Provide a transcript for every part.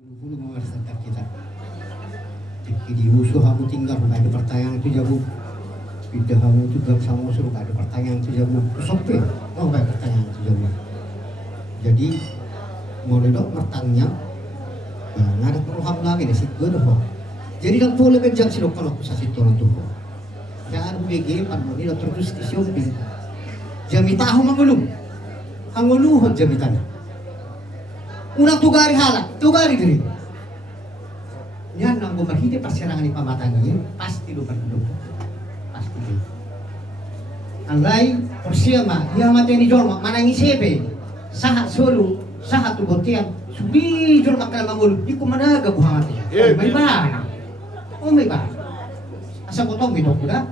Dulu memerintah kita. Di musuh kamu tinggal nggak ada pertanyaan itu jago. Pindah kamu juga sama musuh nggak ada pertanyaan itu jago. Sope, nggak ada pertanyaan itu jago. Jadi mulai dok bertanya, nggak ada perlu kamu lagi deh situ doh. Jadi dok boleh bejak sih dok kalau kusah situ orang tuh. Jangan begini pan ini dok terus disiupi. Jami tahu mangulung, anguluhon jami tanah. Unang tugari halak, tugari diri. Yan nang bumahidi pasirangan ni pamatangi, pasti lu berdua. Pasti lu. Anggay, porsiama, dia mati ni jorma, manangi sebe. Sahat solo, sahat tubotian, subi jorma kala mangulu, di kumanaga buhati. Oh, may bana. Oh, may bana. Asa ko tong bidok kuda.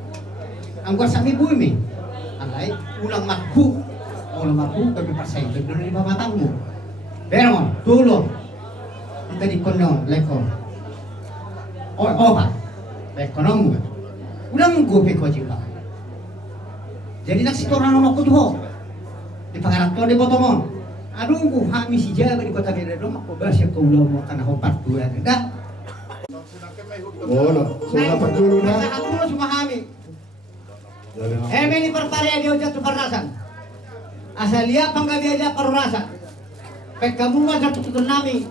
Ang gua sami bumi. Anggay, ulang maghu. Ulang maghu, tapi pasay, dulu ni pamatangmu. Pero, tulong. Kita di konon, lekor. Oh, Pak. Ekonom mo. Ulang gupi ko juga. Jadi nak sitoran ono ko tuho. Di pangarap to di botomon. Adung ko hami si Jaba di kota Medan mako basya ko ulo mo kana hopat dua da. Oh, no. Selamat dulu na. Sa atulo sumahami. Meni perparea dia jatuh pernasan. Asalia panggabi aja pernasan. Pek kamu mah jatuh nami.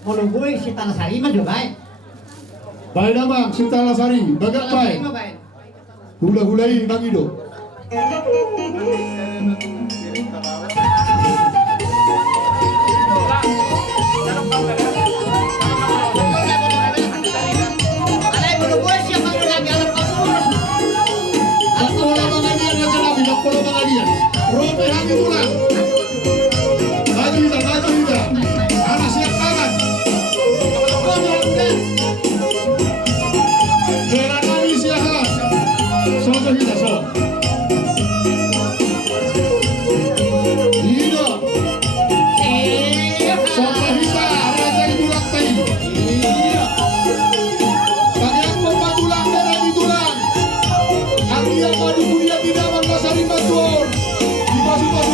Monogoi si tanah sarima juga baik. Baik nama Sinta Lasari, bagat baik. Hula-hulai Bang Ido. Di pasukan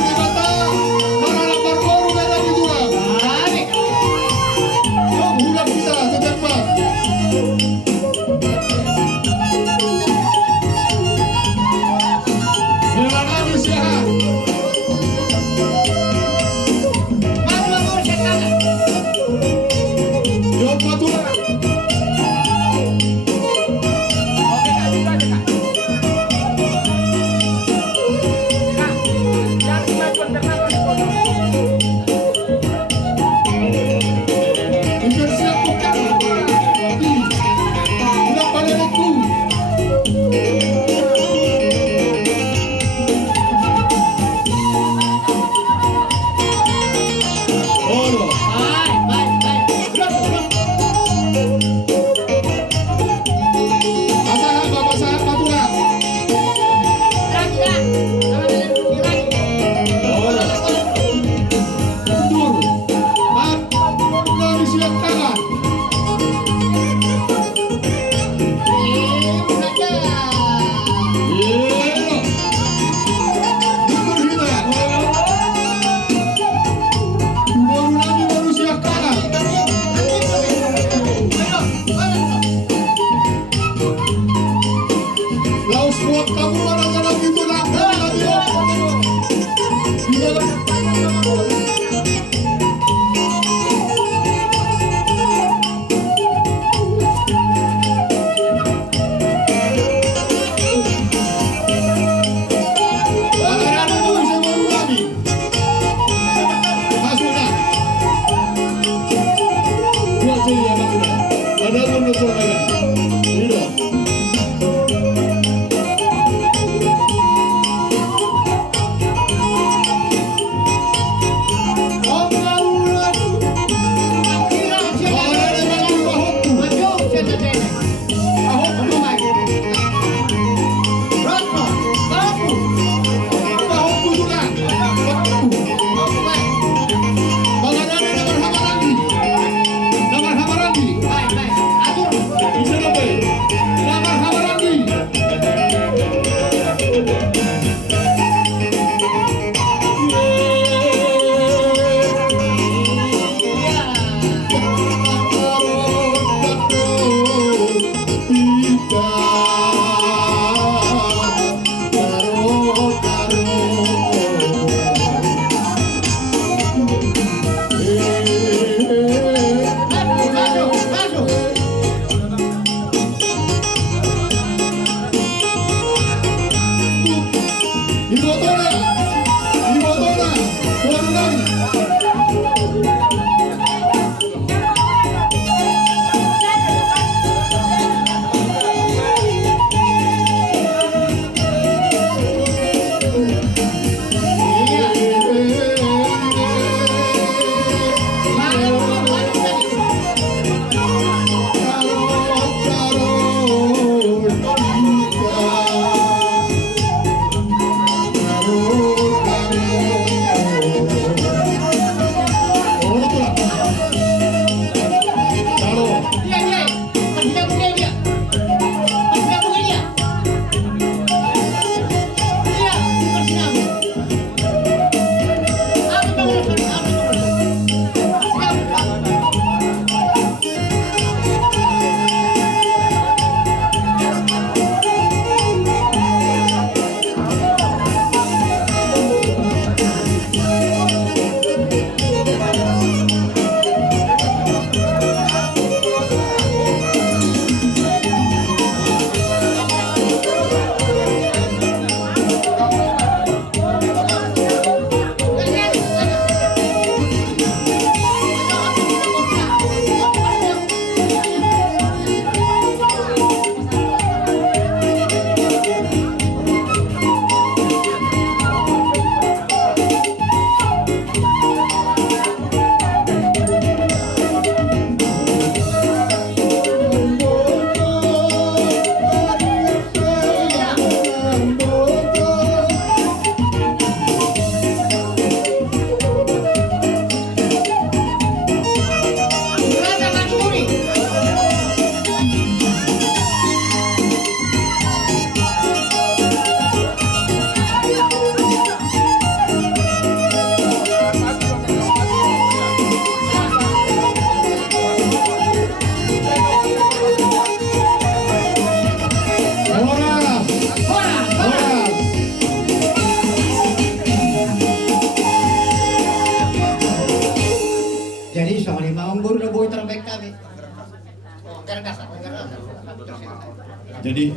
Jadi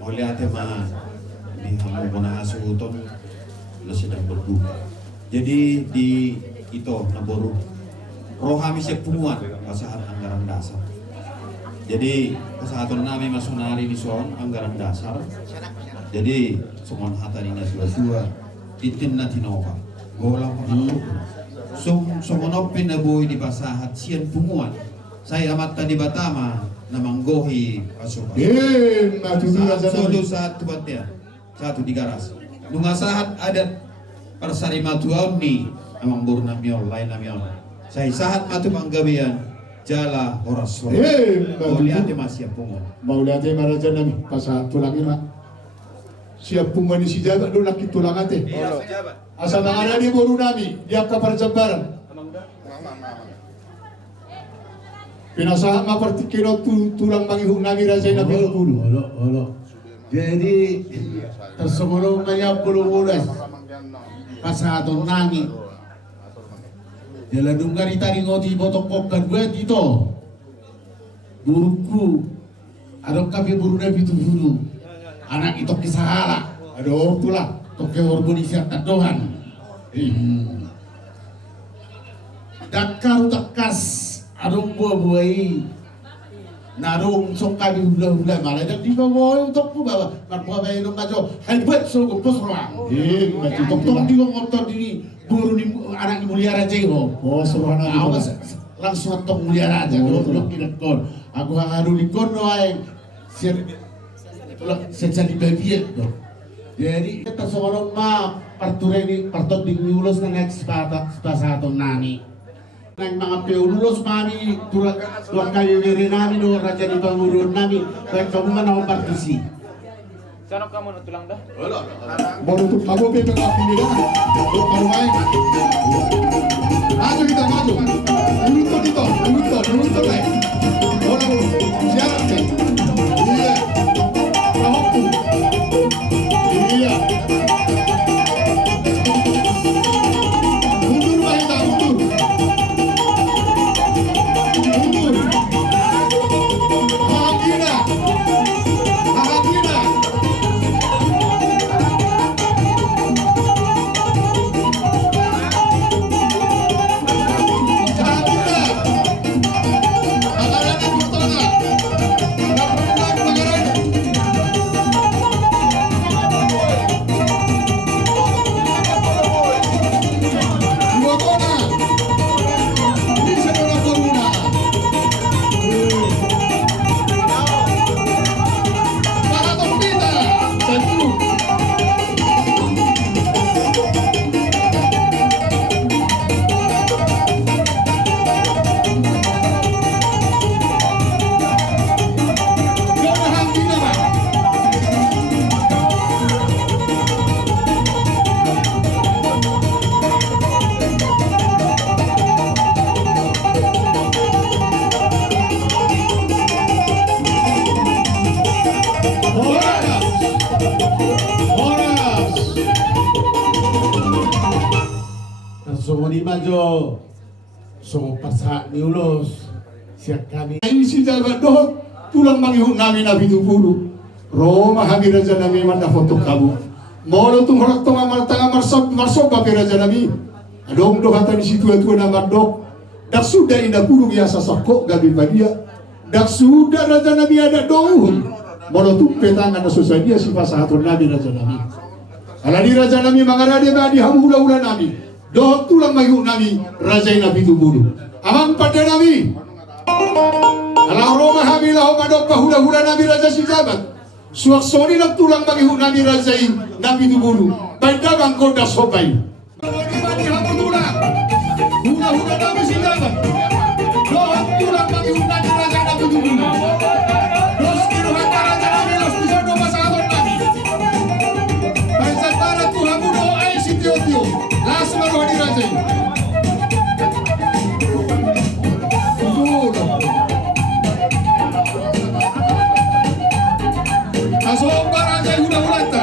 oleh mah di hamu mana asuton lo sedang berduka. Jadi di itu naboru rohami sepunguan pasahan anggaran dasar. Jadi kesehatan nami masonari di son anggaran dasar. Jadi semua hata ini dua titin na tinova golang pangatu. Somonopin na boy di pasahat sian punguan. Saya amat tadi batama namanggohi asupan. Maju Raja Solo Nabi. satu di garas. Nunga sahat adat persari matuaw ni amang buru namiol lain namiol. Saya sahat matu panggabian jala horas horas. Maju. Lihat masih pungon. Mau lihat Raja Nabi pasal tulang ima. Siap pungani si jabat do laki tulang ate. Asa mangana di boru nami dia kapar jabaran. Pinasahan ma partikino tulang mangihung nami Raja Nabi Al-Bulu. Olo. Jadi tersumunong kanya puluh-ulas pasaton nami. Jala dung kari tari ngoti botok kan gue dito. Buruku adok kape buru na bitu buru. Anak itu kisahala. Aduh tulang. Toke organisasi tadohan. Dakar takas adong buah-buahi. Narung sok kami hula-hula malah dan di bawah untuk ku bawa marpuh bayi dong kaco hebat so gempus ruang. Maju Tok tulang. di ngotot diri buru di anak mulia raja ho. Oh suruhan nabi. Awas langsung tok mulia raja do tulok tidak kon. Aku haru di kon wae. Siap tulok secari babi do. Jadi kita seorang ma parture ini partot di lulus na next pasaton nani. Nang mga peululos mami tulak kayo wiri nami do raja di pangurun nami kaya kamu man ako partisi. Sana kamu natulang dah? Baru tuh kamu pepe ngapain dia? Baru main. Maju kita maju. Urut lagi. Orang siapa sih? Iya. Kamu. Iya. Mundur main tak mundur. Alhamdulillah. Di majo so pasak niulos siap kami Ini si jabat doh tulang mangihuk nami nabi tubulu. Roma hami raja nabi mana foto kamu. Molo tung horak tong amal tang marsop bapi raja nabi. Adong doh hata di situ tua nama doh. Dak sudah indah bulu biasa sakok gabi badia. Dak sudah raja nabi ada doh. Molo tung petang ana susah dia si pasahatun nabi raja nabi. Alani raja nabi mangarade badi hamu hula nabi. Doh tulang mangihuk nami raja nabi tubulu. Amang pada nabi. Alang Roma hamilah madok pahula-hula nabi raja si jabat. Suaksoni nak tulang bagi nabi raja nabi tubulu. Baik dagang koda sopai. Bagi hamu tulang. Hula-hula nabi si jabat. Doang tulang bagi nabi raja nabi tubulu. Dos kilo hata raja nabi los bisa do pasangan nabi. Baik setara tu hamu doa si tio-tio. Las maruh di raja. Asok barangay hula-hulata.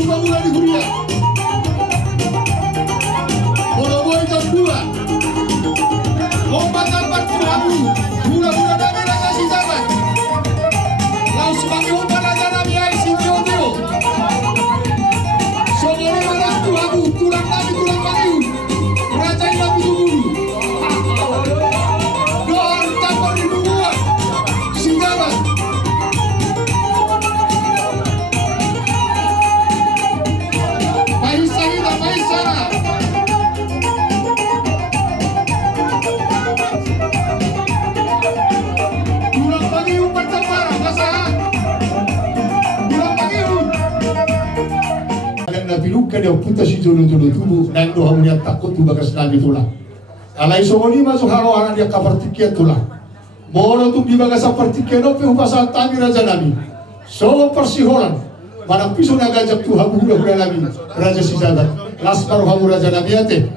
tuba mula di Huria. Boroboy jam 2. Obat dapat kurabu. Mula-mula nabi raja si jabat. Lalu sebagai obat raja nabi ay si Tio. Songori malas kurabu. Tulang nabi tulang bagiun. Raja yang nabi dulu. Doan tanpa dibuat. Si jabat. Paisa kita, paisa. Tulang bagiun bertempara, basahan. Tulang bagiun. Nabi Luka dia puta si jolo-jolo tubuh naik doa melihat takut tu bagas nabi tulang. Alai songoni masuk halo anak dia kabar tiket tulang. Molo tu di bagas seperti kenope upasal tami raja nabi. So persiholan. Manang pisau nagajak tu habu hula nabi raja si jabat. Laskar habu raja nabi ate.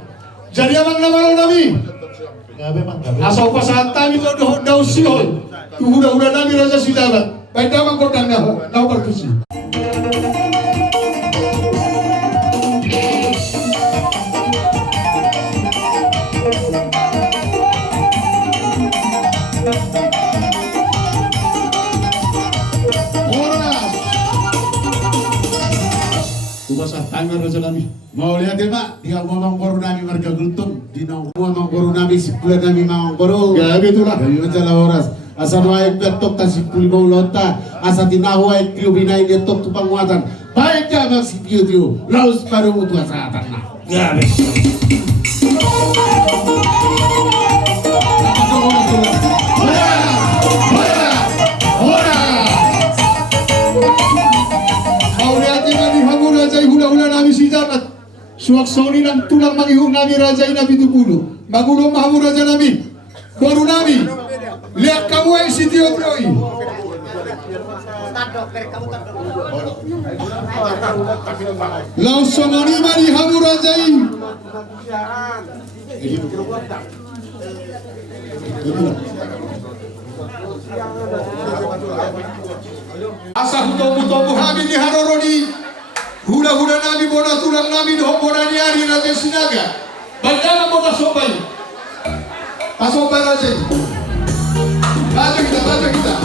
Jadi abang nama nabi. Asal upasal tami tu daun sihol. Tu hula nabi raja si jabat. Baik abang kodang nau perkusi. Masa tangan raja nabi. Mau lihat ya Pak, dia ngomong baru nami marga gultung, di ngomong baru nami sipula nami ngomong baru. Ya betulah. Dari majalah horas. Asa wae petok ta sipul mau lonta, asa tinahu wae kriu binai dia tok tupang muatan. Baik ka bang si tiu laus baru mutu asa tanah. Ya betul. Suak soni dan tulang mangihung nabi raja nabi tupulu. Magulo mahamu raja nabi. Baru nabi. Lihat kamu yang si Tio. Lau somoni mari hamu rajai. Asa hutomu habi di haroroni. Hula-hula nabi boda tulang nabi doh boda niari raja sinaga. Bandana boda sobai. Pasobai raja. Baca kita.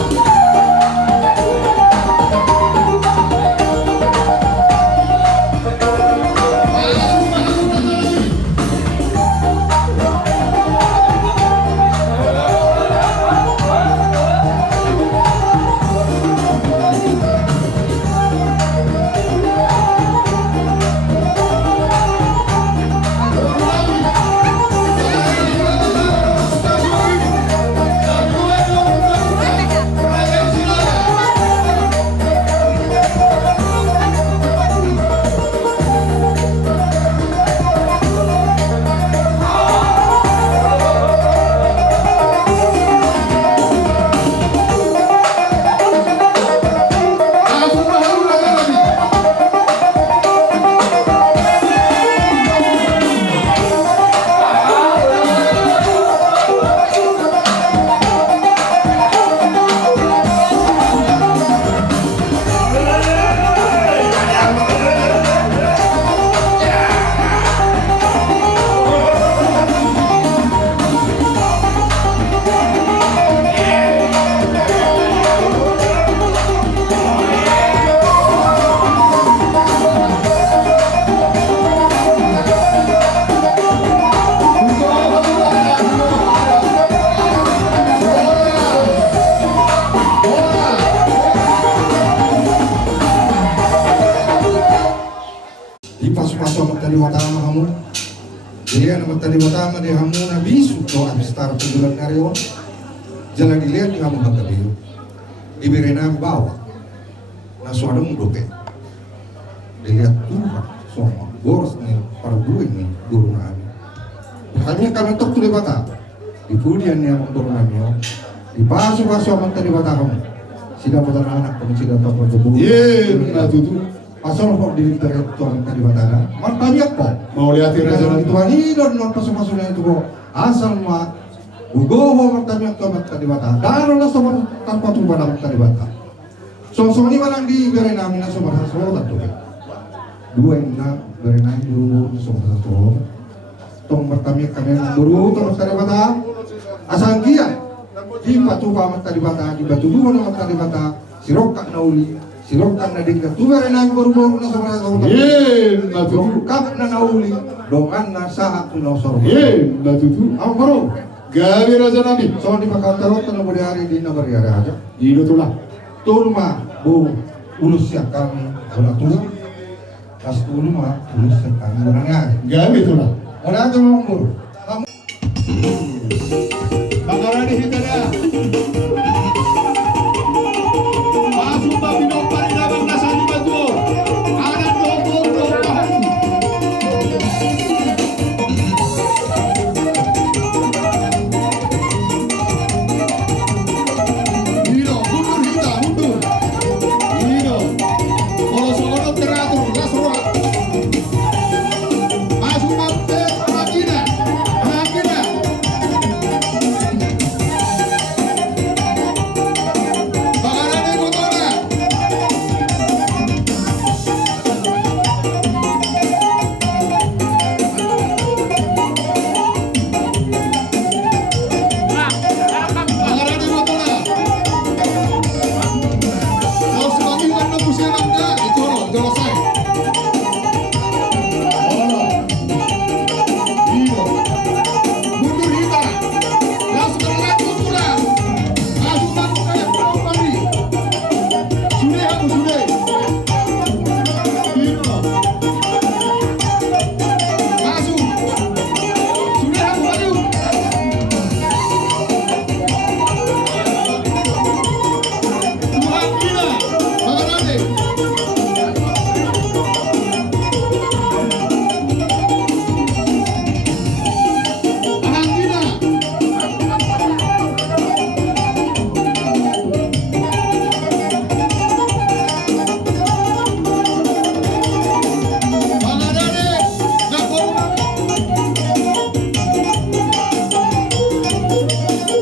Taliwatama di hamu na bisu to abistar penjualan karyawan jalan dilihat di hamu bakal dia diberi nama bawa na suara mudoke dilihat Tuhan semua boros nih para dua ini guru nami kami kami tok tulibata di pudian yang turunannya di pasu aman talibata kamu sida putar anak kami sida tok berbuat na tutu pasal kok di direktur Kalibata martabiak kok mau lihat raja itu ani dan non pasuk-pasuknya itu kok asal mah bugoho martabiak kok Kalibata darolah sobat tanpa tuh pada Kalibata so ini malang di bere namina sobat sobat tuh dua enak berenang buru sama satu tong pertama kami buru terus tadi bata asangkia di batu pamat tadi bata di batu dua nama tadi bata sirokak nauli sirokak na dingkat tu berenang buru na sama satu batu kap na nauli dongan na sahat tu na soro batu tu au baru gawe raja nabi so di makataro tanah beri hari di nomor hari aja ilo tulah tulma bu ulus yang kami beratu pas tulma ulus yang kami berenang gawe tulah orang tu umur bakaran di hitada masuk babi nomor di dalam nasa di batu ada dong Hiro, mundur hita, mundur Hiro kalau seorang teratur, rasura masuk mampu Hakina Hakina Bakarane Kotona Bakarane Kotona Kau sebagai warna pusing anda Joro, joro saya Hiro mundur hita langsung terlaku pula masuk mampu kayak perahu pari sudah aku sudah Hiro masuk sudah aku maju Tuhan Kina Bakarane Ahangkina Bakarane Nakor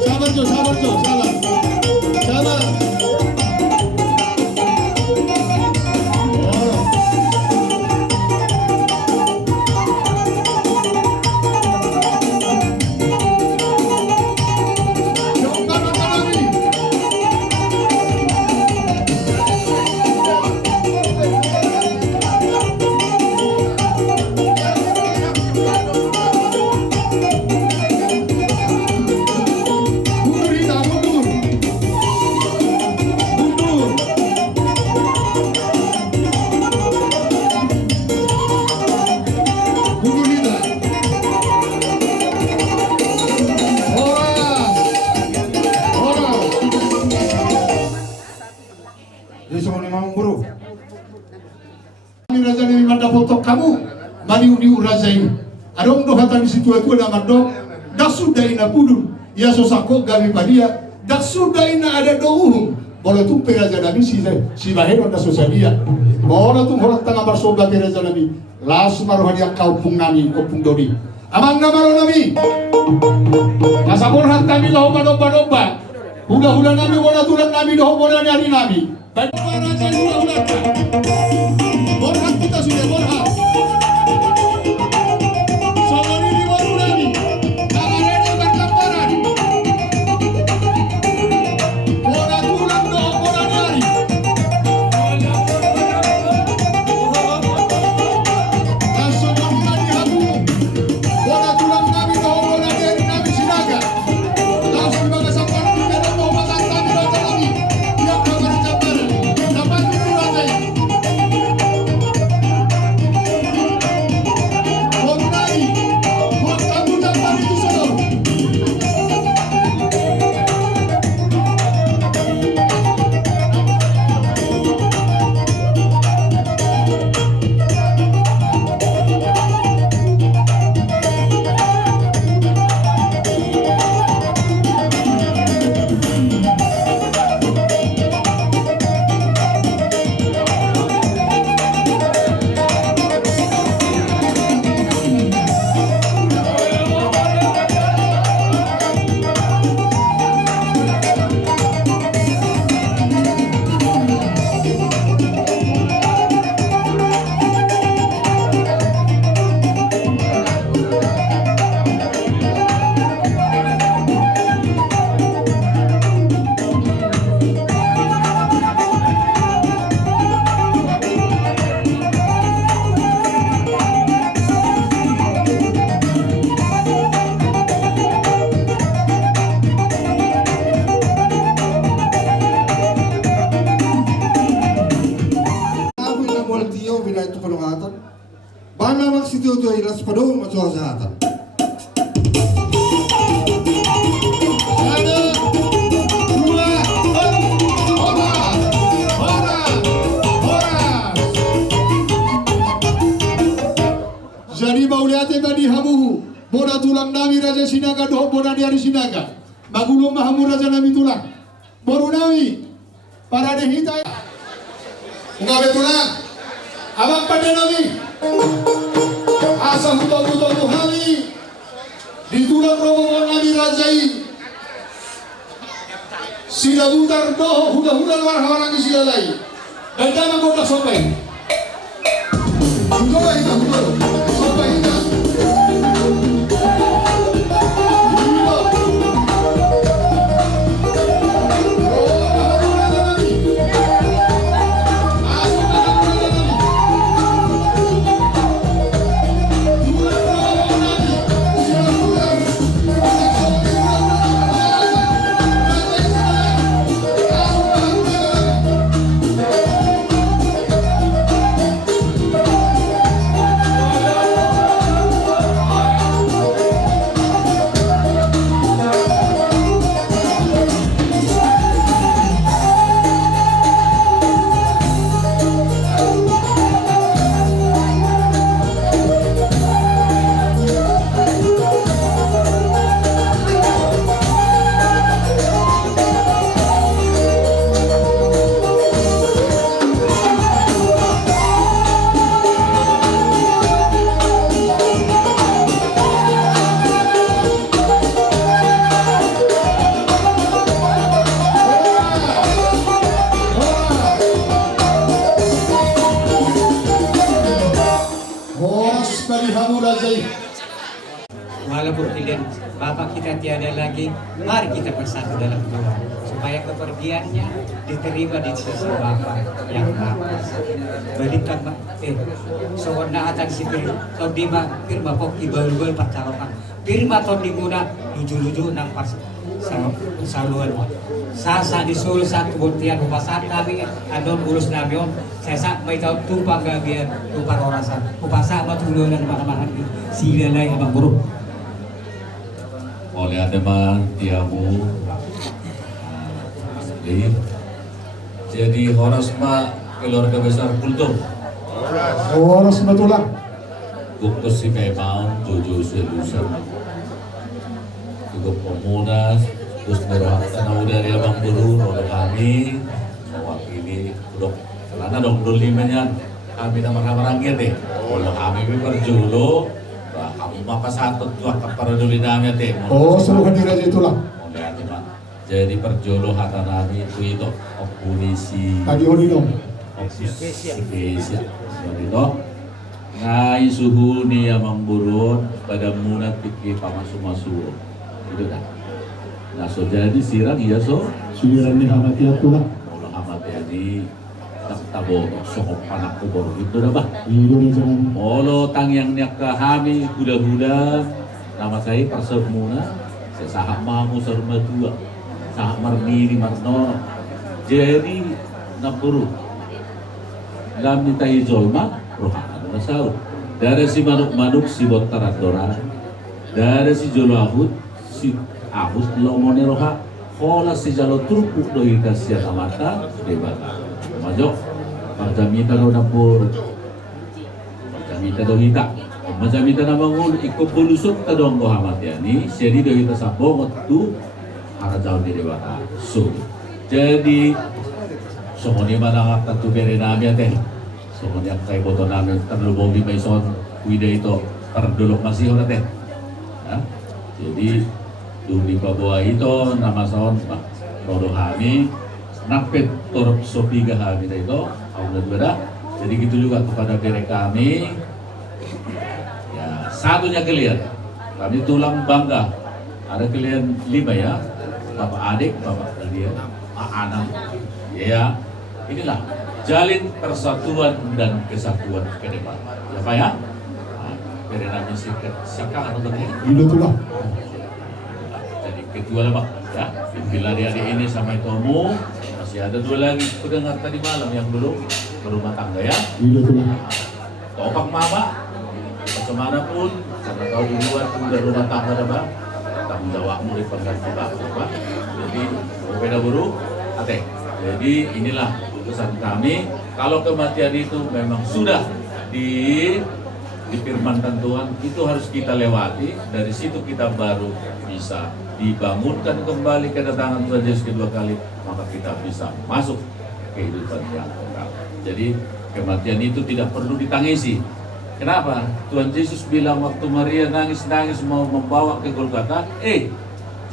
sabar Jo sabar sabar Oh. Jomba Matanami mundur hita mundur mundur hita Horas jadi semua ni mau buru Kami raja ni manda foto kamu mali uni urazai adong do hata di situ itu na mando dak sudah ina pudun ya sosako gawi padia dak sudah ina ada dohum boleh tu raja nabi si bahero da sosalia boleh tu horat tanga barsoba raja nabi las marohania kaupung nami kaupung dodi amang namaro nami pasapor kami lahu madoba hula nami wala tulang nami doho wala nyari nami baik raja hula Borhat kita sudah Borhat. Songoni di Warunani. Kamarnya berkamparan. Bola tulang doh bola nyari. Langsung makan di habu. Bola tulang kami doh bola nyari kami sinaga. Langsung dibaga sampai kita doh makan kami raja kami. Yang kamar campur. Dapat itu raja. Bawal tiyo, bila ito panungatan. Bana magsituto ilas pa doon masuhasahatan. Ada, dua, horas, horas. Jadi bauliate tadi hamuhu, boda tulang nami Raja Sinaga doh boda dari Sinaga. Magulong mahamu Raja nami tulang. Boru nami, para dehita. Ungabe tulang, abang pada nami. Asa huto-huto muhami, ditulang rombongan nami Rajai. Sila butar doh, huda-huda warna-warna di sila lain. Dan jangan bodoh sopai. Hudo hita, hudo. Sopai hita. Walaupun pilihan Bapak kita tiada lagi, mari kita bersatu dalam doa supaya kepergiannya diterima di sisi Bapak yang Maha. Berikan sewarna atan sipir atau dima firma pok ibal-ibal pacarokan firma atau dimuna luju-luju nang pas saluan sasa disul satu buktian upasan kami adon urus nabion saya may tahu tumpang gagian tupar orasan upasa matulunan makaman sila lay abang guru. Oleh adema tiamu jadi horas ma keluarga besar kultum Horas na tulang. buktos si Memang tujuh selusan cukup pemunas terus berhakta na dari abang guru oleh kami mewakili dok karena dong dulu limanya kami na marang-marangin deh kalau kami berjulu kami mapasatot tuh para dulu namin deh Oh, seluruh di Raja tulang. oleh adema jadi perjolo hata nami itu polisi Tadi hodi dong. spesial jadi toh ngai suhu ni amang burun pada munat pikir pamasu-masu itu dah nah so jadi sirang iya so Suliran ni hamat ya tulang. kalau amat jadi tak tabo sokop anak kubur itu dah bah Iyo na jangan. Olo tang yang niak kami huda-huda nama saya Perseb Muna saya sahak mamu serma tua sahak marmiri marno jadi napuru lam nitai jolma rohana na saud dari si manuk-manuk si botaran dora dari si jolahut si ahus lomone roha kola si jalo turku dohi kasih amata debata majok marjamita do napur marjamita do hita marjamita na mangul ikut belusut kadong ko hamat yani jadi do hita sabong tu ara jauh di debata so jadi somoni manangak tatu bere nami ate somoni ak kay boto namin terlubogi may son kuide ito perdulok masih ora teh jadi di bawah itu nama son pak todo kami napet torok sopiga kami itu awal beda jadi gitu juga kepada bere kami ya satunya kalian kami tulang bangga ada kalian 5 ya bapak adik bapak kalian anak ya inilah jalin persatuan dan kesatuan ke depan ya pak ya bere nami sikang atau Iyo tulang. jadi kedua lah pak ya bila adik ini sama Tomo masih ada 2 lagi pendengar tadi malam yang dulu berumah tangga ya. Iya tulang. Topak mama, bagaimanapun karena kau di luar udah rumah tangga dah bang, tanggung jawabmu di pengganti bapak. Jadi beda buruk, ate. Jadi inilah putusan kami. Kalau kematian itu memang sudah difirmankan Tuhan, itu harus kita lewati. Dari situ kita baru bisa dibangunkan kembali kedatangan Tuhan Yesus kedua kali, maka kita bisa masuk kehidupan yang kekal. Jadi kematian itu tidak perlu ditangisi. Kenapa? Tuhan Yesus bilang waktu Maria nangis-nangis mau membawa ke Golgota,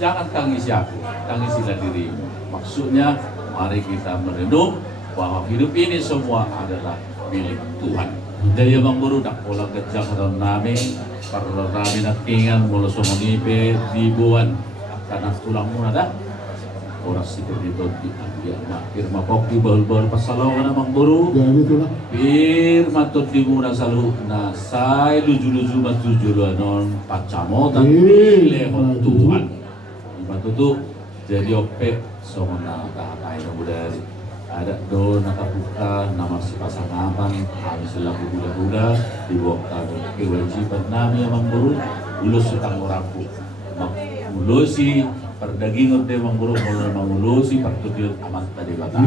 jangan tangisi aku, tangisilah dirimu. Maksudnya, mari kita merenung bahwa hidup ini semua adalah milik Tuhan. Jadi abang guru dak pola kerja karon nami, para nami natingan mula sumonipe dibuan karena tulang muna dah. Orang situ itu diambil firma kopi bal-bal pasalawan abang guru. Jadi tulang. Firma tot di muna salu na say luju-luju matujulo non pacamotan lehon Tuhan. Matutu jadi ope somona tahapai budari. Ada do nakabuka nama si pasangan kami selaku budak-budak dibawa ke kewajiban nami yang guru ulus utang oraku mengulusi perdagingan teh guru mulai mengulusi pertujuan amat tadi kata.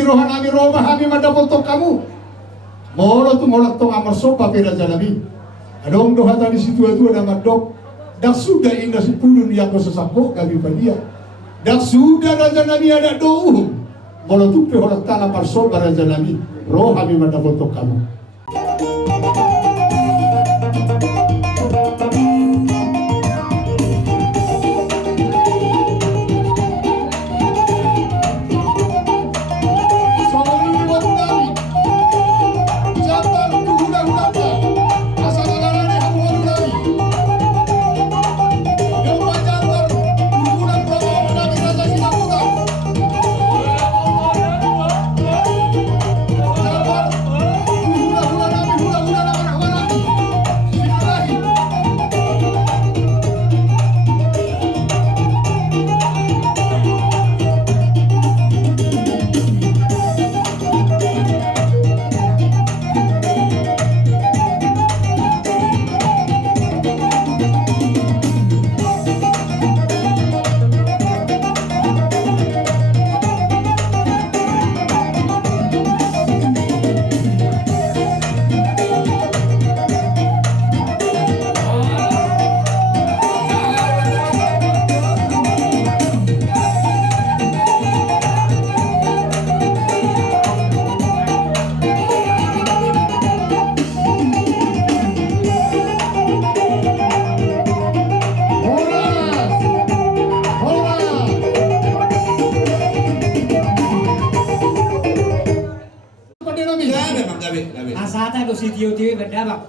Rohan kami Roma kami madapotok kamu. Moro tu molak tong amar sopa pera jalami. Adong doha tadi situ itu ada madok. Dak sudah indah sepuluh yang kau sesako kami padia. Dak sudah raja nabi ada doa. Moro tu pe holak tang amar sopa raja nabi. Roh kami madapotok kamu. bata do si tio berdabak.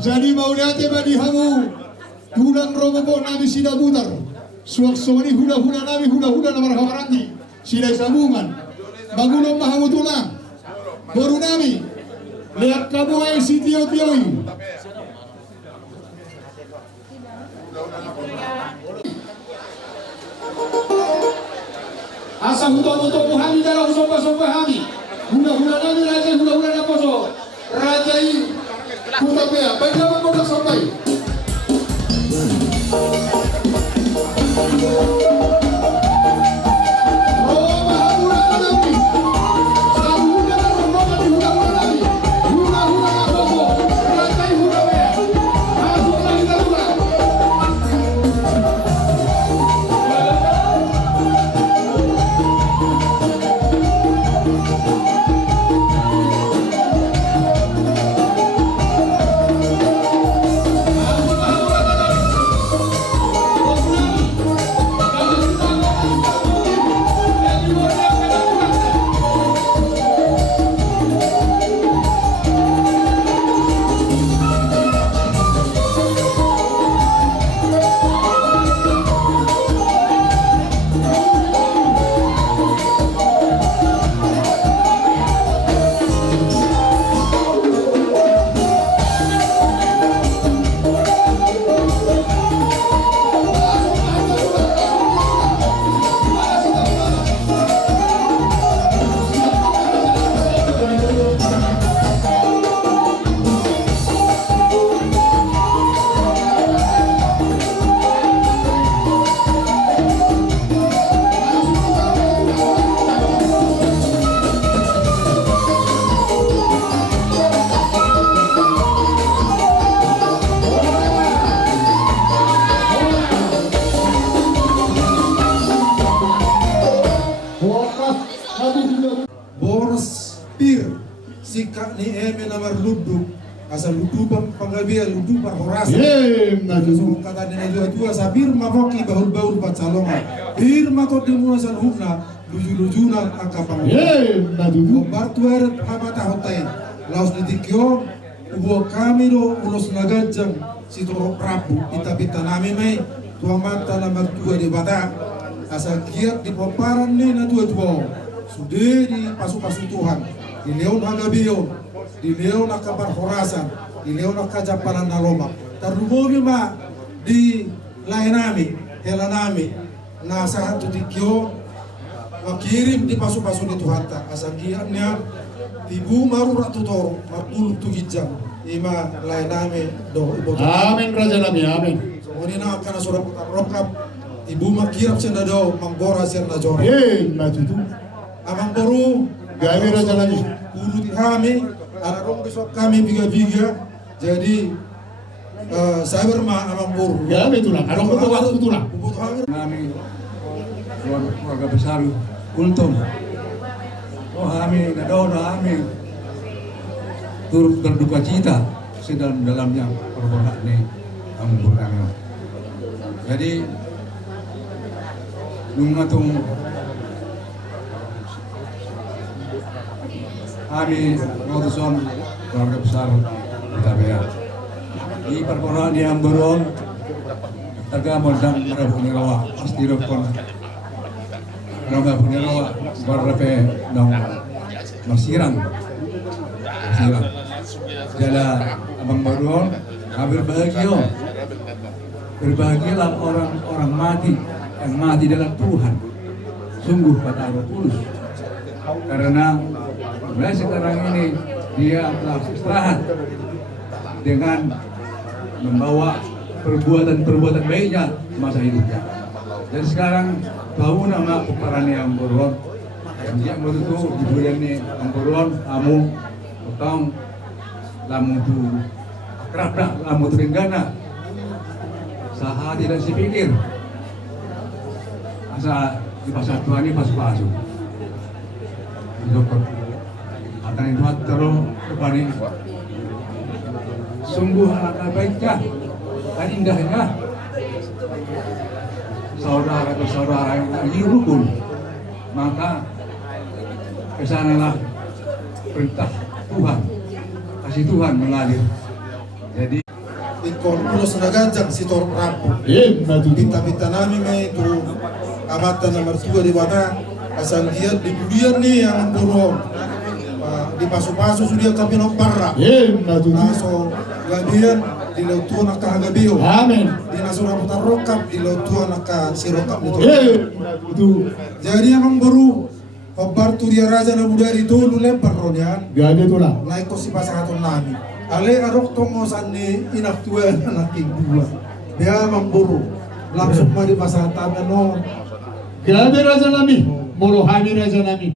Jadi mauliate badi hamu tulang robobo nabi sida butar suak somani hula-hula nabi hula-hula namar hawaranti sida sabungan bagulong mahamu tulang baru nabi lihat kamu ay si tio-tioi asa huto-huto muhami dalam sopa-sopa hami hula-hula nabi raja hula-hula naposo raja ini Putapea, bagaimana kau sampai? Boros pir sikak ni eme namar luduk asal ludupan panggabia ludupan horasa so kata dina jua sabir maroki bahul pacalonga bir matot demu asal hukna luju-lujuna akapang bartu eret hamata hotain laos ditikyo ubo kami do ulos nagajang sitoro prabu pita nami mai tua mata namar 2 di bata asal giat di paparan ni na tua sudah di pasu-pasu Tuhan di leon hagabio di leon akabar horasan di leon akajapalan naloma tarumobi ma di lainami helanami na sahat tutikyo makirim di pasu-pasu di Tuhan ta asagiannya tibu maru ratutoro martuluk tugijam ima lainami do ibu Amin Raja Nabi, amin. Monina kana surah putar rokap ibu makirap senda do manggora senda jore Maju amang boru Gawe Raja Nabi. uru di kami alarong besok kami biga-biga jadi saya berma amang boru Gawe tulang, kalau betul waktu tulang. bubut hamir Kami keluarga besar Untung. Oh kami kami turut berduka cita sedalam-dalamnya perbuatan ini ambur kami. Jadi nungatung kami Rotuson keluarga besar Tabea di perbuatan yang beron tagamon dan marabunirawa pasti rokon Raga punirawa barape dong masirang jala abang baron berbahagialah orang mati yang mati dalam Tuhan sungguh kata Roh Kudus karena mulai sekarang ini dia telah istirahat dengan membawa perbuatan baiknya masa hidupnya. Dan sekarang tahu nama peparani yang beron, yang begitu dibulan ni yang beron, kamu potong lamu tu akrab dah, lamu tu ringgana, sah tidak si pikir, asa di pasar Tuhan ini pas-pasu, dokter, atau itu terus kepani sungguh alangkah baiknya dan indahnya saudara atau saudara yang lagi rukun, maka kesanalah perintah Tuhan, kasih Tuhan mengalir. Jadi ikon ulos nagajang si tor rapo. Pinta-pinta namin may itu amatan nomor 2 di mana asal dia di budian nih yang burung di pasu-pasu sudah tapi nomparra. Naso gabian di lautuan naka hagabio. Amen. Di naso raputan rokap di lautuan naka si rokap itu. Jadi emang baru kabar tu dia raja na budari dulu lempar ronian. Gade tu lah. Naik ko si pasangatong namin. Ale arok tongo sani inaktuan anak dua. Dia memburu. Langsung mah di pasangan taman no. Gade raja nami. Morohani raja nami.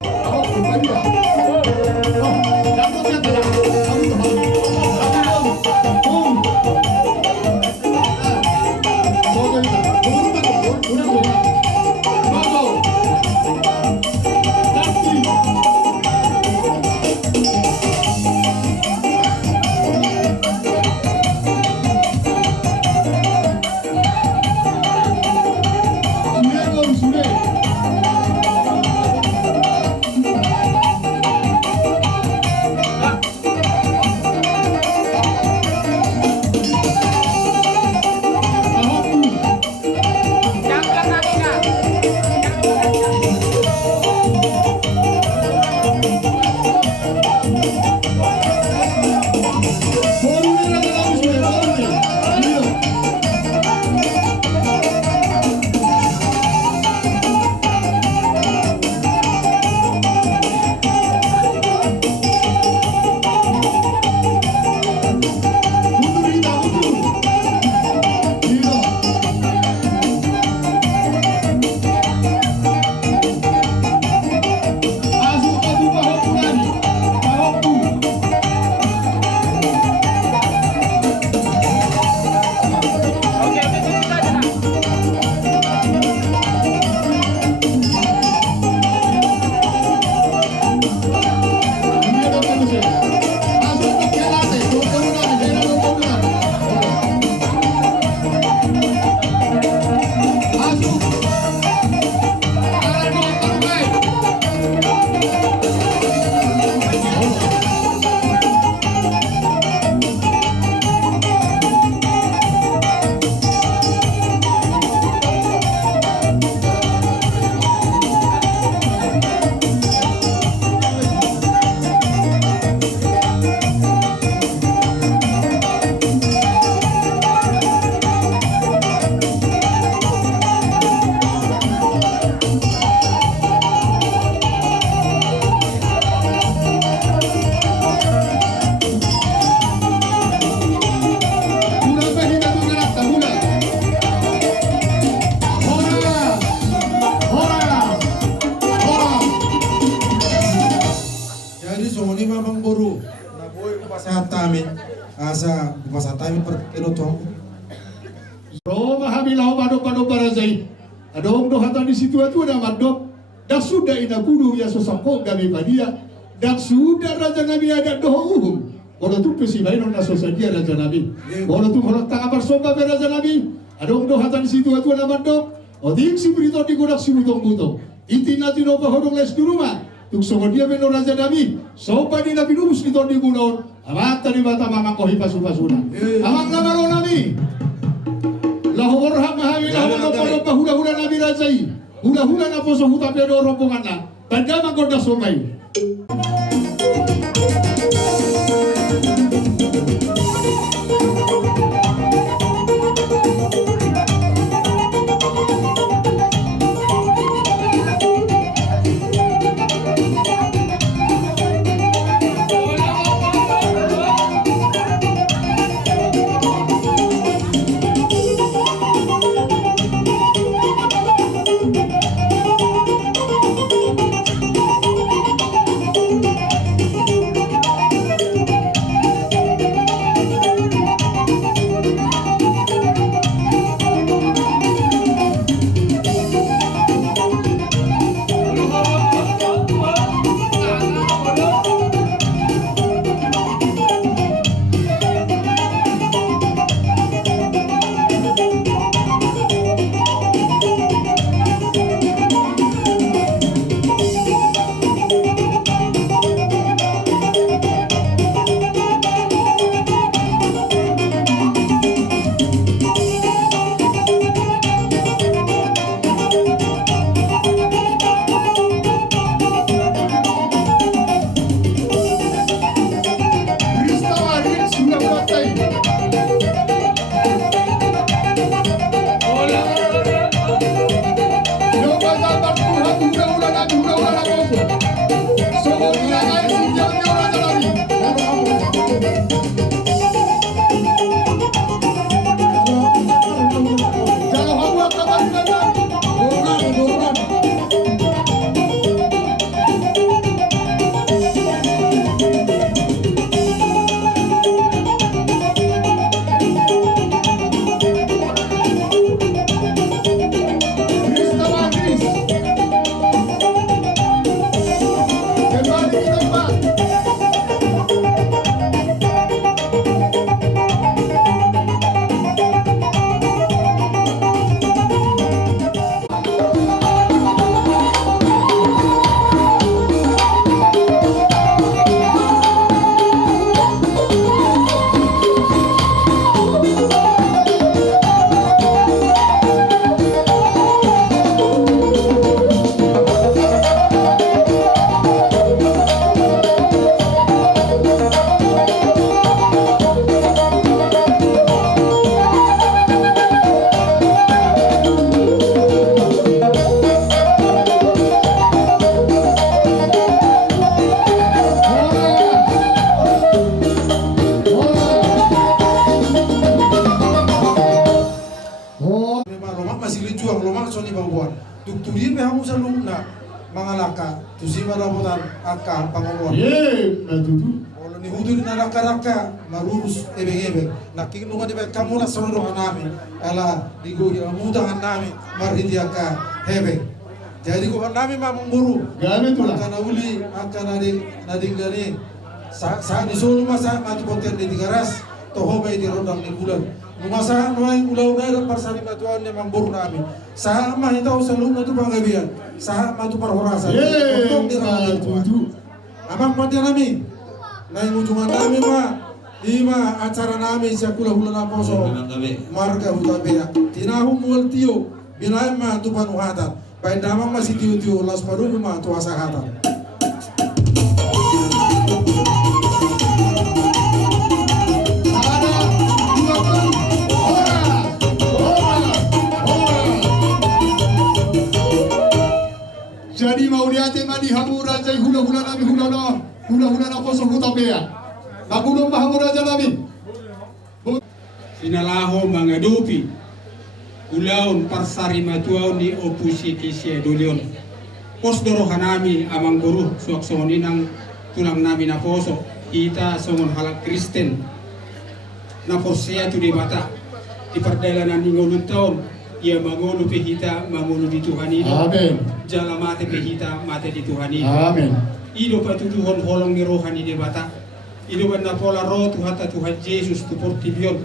asa pasatay per kinotong. Roma habilau mado parazai. Adong do hatan di situ atu ada madop. Dak sudah ina kudu ya sosako gabe padia. Dak sudah raja nabi ada dohum. Bodo tu pesi baino na sosadia raja nabi. Bodo tu holak tanga barsoba be raja nabi. Adong do hatan di situ atu ada madop. Odik si berito di godak si butong-butong. Inti nati no pahodong les di rumah. Tuk songo dia beno raja nabi. Sopa di nabi lubus di ton di gunon. Amat tadi bata mamang kohi pasu-pasuna. Amang namaro nabi. Lahu warham mahawi lahu nopo hula-hula nabi rajai. Hula-hula na poso huta pedo rombongan na. Tanda magoda somai. Tukturi pe hamu salungna mangalaka tusima rabotan akka pangongon. Olo ni hudur na raka marurus ebeng naking nunga dibe kamu na soro nami ala digo ya mudangan nami marhidi akka hebe. Jadi ko nami mamunguru. Kana uli akka nading gani sa di solo masa matu poten di garas toho bay di rodang ni bulan. Numasa noy ulaw na parsari matuan ni mamburu nami. Saha mah itaw sa luna tu panggabian. Saha mah tu parhorasan. Untuk dirang tuju. Abang pati nami. Nay ujungan nami mah ima acara nami sa kula-kula na poso. Marga hutabea. Tinahu mual tiyo. Binay mah tu panuhatan. Baik damang masih tiyo-tiyo las paru mah tu asahatan. Jadi mau lihat mani hamura jai hula-hula nami hula-hula na poso hutabea. Nabulong mahamura nami. Sinalaho mga dupi ulaon parsari matuaw ni opusi kisya dolion. Posdoro hanami amang guru suaksoni ng tulang nami na poso. Kita songon halak Kristen na porsiya tu di mata. Di perdalanan ni ngulun taon. Ia mangulu pehita mangulu di Tuhan ini. Amin. Jala mate pehita mate di Tuhan ini. Amin. Ido patuduhon holong ni rohani di bata. Ido na pola roh Tuhata Tuhan Yesus tu portibion.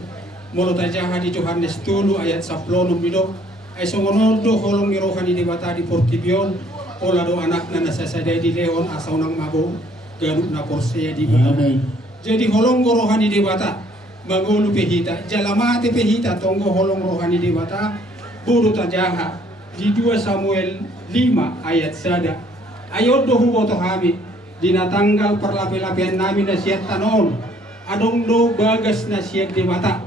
Molo tajaha di Yohanes 3 ayat 10 bido. Ay songonodo holong ni rohani di bata di portibion. Pola do anak na nasasaday di leon asaw ng mago. Ganuk na porsiya di bata. Amin. Jadi holong go rohani di bata. Mangulu pehita. Jala mate pehita tonggo holong rohani di bata. Buru tajaha di 2 Samuel 5 ayat 1. Ayod do hubo to hami dinatanggal perlapi-lapian nami na siyat tanon adong do bagas na siyat di mata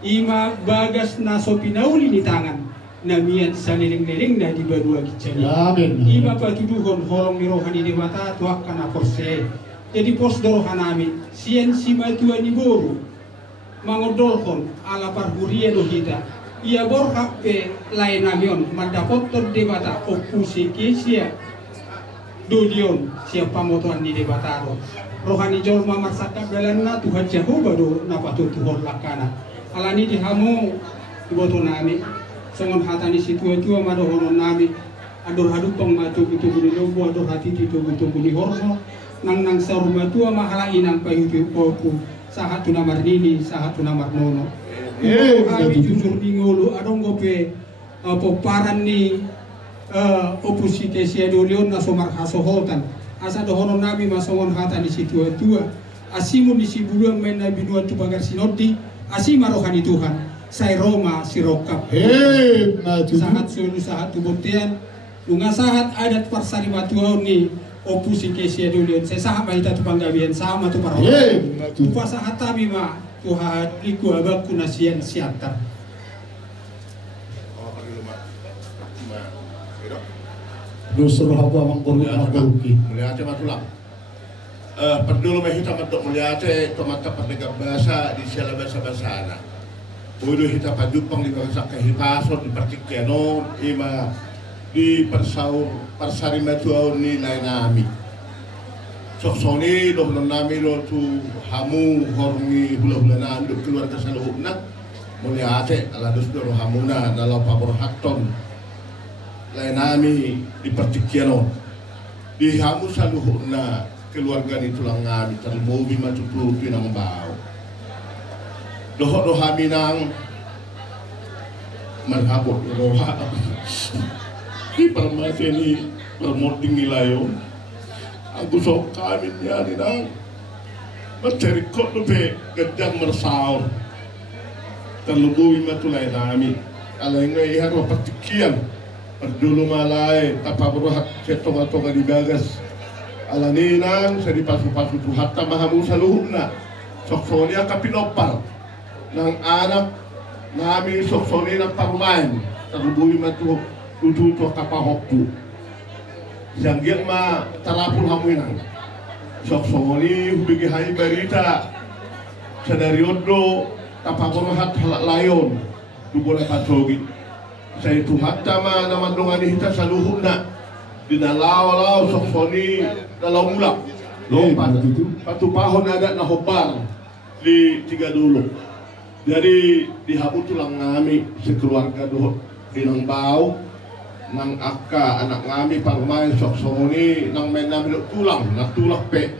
ima bagas na so pinauli ni tangan na miyat sa liling-liling na di badua gitsani. Amin. Ima patuduhon holong ni rohani di mata tuak kana porse. Jadi pos dorohan namin siyan si matua ni boru mangodolkon ala parhuria do hita. Ia borhak pe lain namion mandapot to di mata opusi kisya dolion siapa motuan di debataro rohani jol mamar sakap dalan na Tuhan Jehovah do napatu Tuhan lakana alani dihamu iboto nami songon hatani situa-tua madohonon nami ador hadupang matu itu buni lobo ador hati itu buni horso nang saruma tua mahala inang payutu poku sahat tunamar nini sahat tunamar nono kami jujur di ngulu adong gope poparan ni opusi kesia dolion na somar hasohotan asa dohono nami masongon hata di situa-tua asimu di sibuluan main nabi dua tu bagar sinodi asima rohani Tuhan sai Roma sirokap sahat sulu sahat tubutian lunga sahat adat parsari matuau ni opusi kesia dolion saya sahat mahita tu panggabian sama tu parohani tupa sahat tabi ma Tuhan liku abak kunasian siatar Dusur habu amang buru amang baruki. Mulia aja matulang. Pendulu mahita matok mulia aja tomata pendekat bahasa di siala bahasa anak. Bodoh hita pajupang di bahasa kehipason di partikiano ima di persari matuau ni lain nami. Soksoni doh nami lo tu hamu hormi hula-hula na anduk keluarga saluhna. Mulia aja ala dus do hamuna dalam pabor haton. Lain nami di partikiano di hamu saluhna keluarga ni tulang ngami termobi matutu pinang bau. Doho minang marhabot roha di permase ni permoting nilayo aku sok kami nyari nang mencari kok lebih gedang mersaur terlebui matulai nami alai ngai harus petikian perdulu malai tapa beruhat setonga-tonga di bagas ala ninang sa di pasu-pasu tu hatta mahamu saluhna soksonia kapinopal ng anak nami soksoni ng parumahan terlebui matu tutu kapahokpu sanggil ma tarapul hamuinang soksoni hubigi hai barita sa dariodo tapagorohat halak layon dubola patogi sa itu hatta ma namandungan hita saluhna dinalaw-law soksoni dalam mulak lompat patu pahon ada na hobar di tiga dulu. Jadi dihabut tulang ngami sekeluarga doh dinang bau nang akka anak ngami pangmain soksoni nang main nami tulang na tulak pe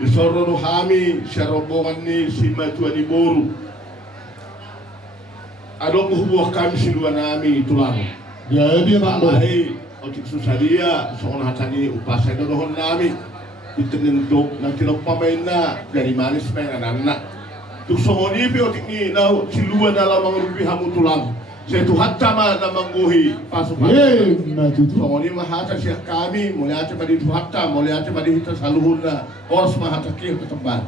isoro do hami serobongan ni si matua di boru adong hubuh kami si dua nami tulang Jadi mak lahi otik susadia soon hatani upasay dohon nami itenentuk nang tinok pamain na dari manis main anak tuksongoni pe otik ni na silua dalam mangrupi hamu tulang saya tuhan sama na mangguhi pasuk songoni mahata siya kami mulai aja pada tuhan ta mulai aja pada hita saluhun na ors mahata kih ketempat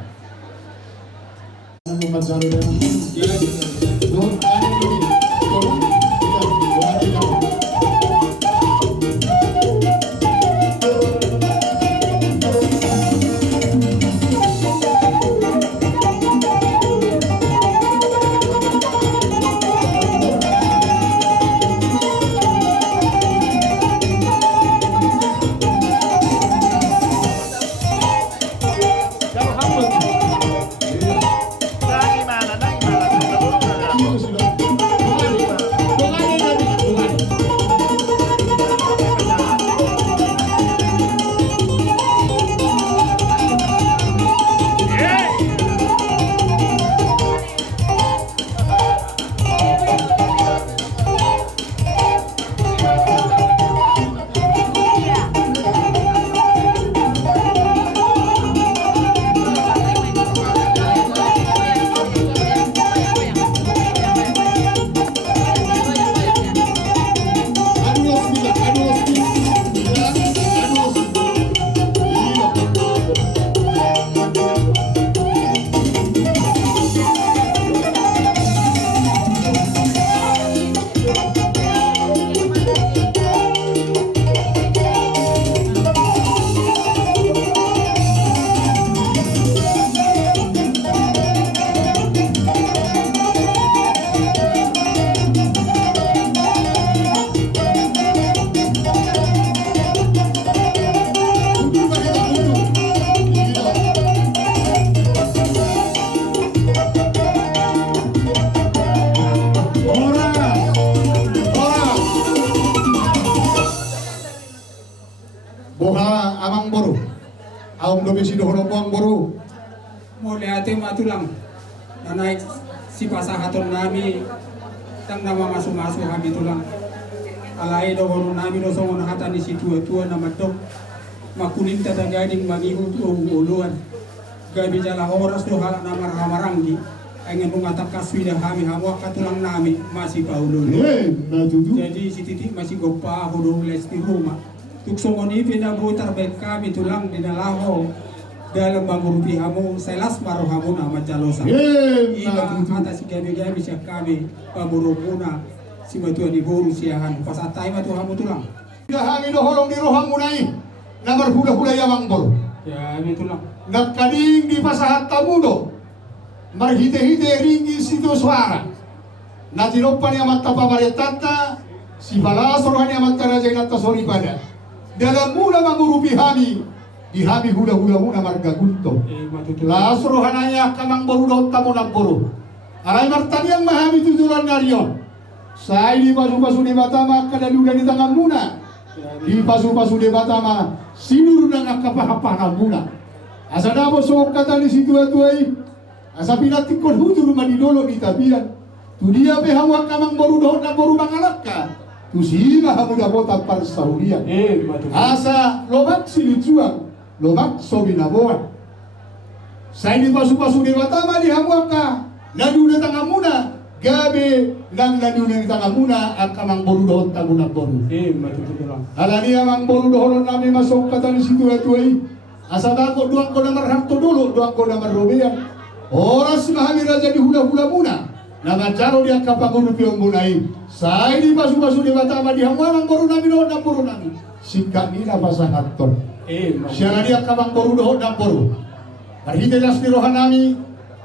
Boha amang boru. Aung domisi dohon amang boru. Mulai ate matulang naik si pasahaton nami tang nama masu-masu kami tulang alai dohon nami dosongon hata ni si tua-tua nama dok makunin tata gading mangihu uluan gabi jala horas do halak nama ramaranggi angin mengatap kasui dah kami hawa katulang nami masih paulun jadi si titik masih gopa hodong les di rumah tuksongon ini pindah butar baik kami tulang di nalaho dalam bangun pihamu selas maruh hamu nama jalosa iba kata si gabi-gabi siap kami pamurumuna si matuan di boru siahan pas atai matu hamu tulang Kami doholong di rohang munai namar hula-hula yamang bor. Ya itu lang. Nagkaning di pasahat tamudo. Marhite-hite ringi situ suara. Natiropan yang mata pamaretata si balas rohani amat karaja nata sori pada. Dalam mula mangurupi hami di hami hula-hula muna marga gunto. Las rohananya kamang boru daun tamu nampuru. Arai martani yang mahami tujuran narion. Saya di pasu-pasu di batama kadaluga di tangan muna. Di pasu-pasu di batama sinur nang kapahapana muna. Asa dabo sok kata di situ atuai. Asa pinatikon hudur manidolo di tabian. Tu dia behawa kamang boru daun na boru mangalaka. Tu sima hamu dapota parsauria. Asa lobak silucuang, lobak sobinaboan. Saya di pasu-pasu di batama di hamuaka. Nadu na tanga muna. Gabi lang nadu na tanga muna ang kamang boru daun tamu na boru. Alani amang boru daun nami masuk kata di situ atuai. Asa dako duang ko namar harto dulu, duang ko namar robean. Oras mahami raja di hula-hula muna. Nama caro dia kapagunu piong munai. Saya di pasu-pasu di batama di hamuang boru nami doon na boru nami. Sika nila pasahaton. Siya dia kapang boru doon na boru. Marhitelas di rohan nami.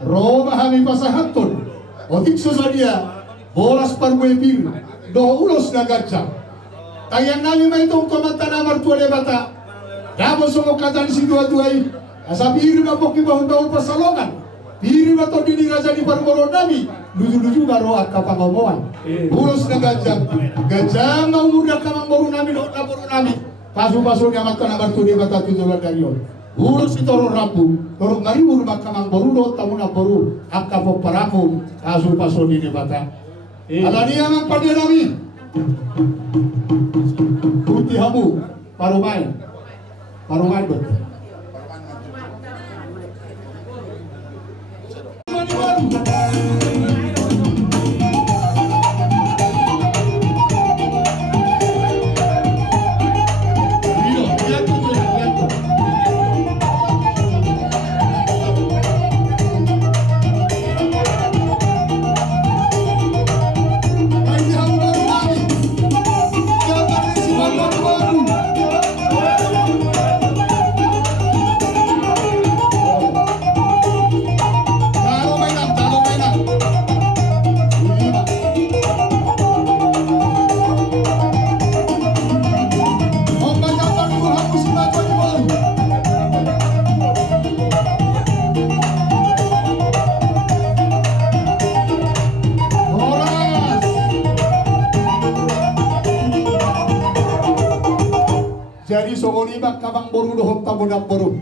Roma hami pasahaton. Otik dia bolas parbuepir. Do ulos na gajah. Tayang nami may itong kumanta na martua de bata. Damo songo katan si dua-duai. Asa piri na poki bahul-bahul pasalongan. Piri na to dini raja di parmoro nami. Luju-luju baro akka pangomoan. Ulos na gajah. Gajah mau muda kamang boru nami do na boru nami. Pasu-pasu nga mata na martua de bata tujulan dari yon. Ulos si toro rapu, toro ngariur makamang boru do tamu na boru. Akka po paramu. Pasu-pasu di bata. Ala dia mang padia nami. Putih hamu, parumai betul. Jadi songoni bak kabang boru dohot tamu boru.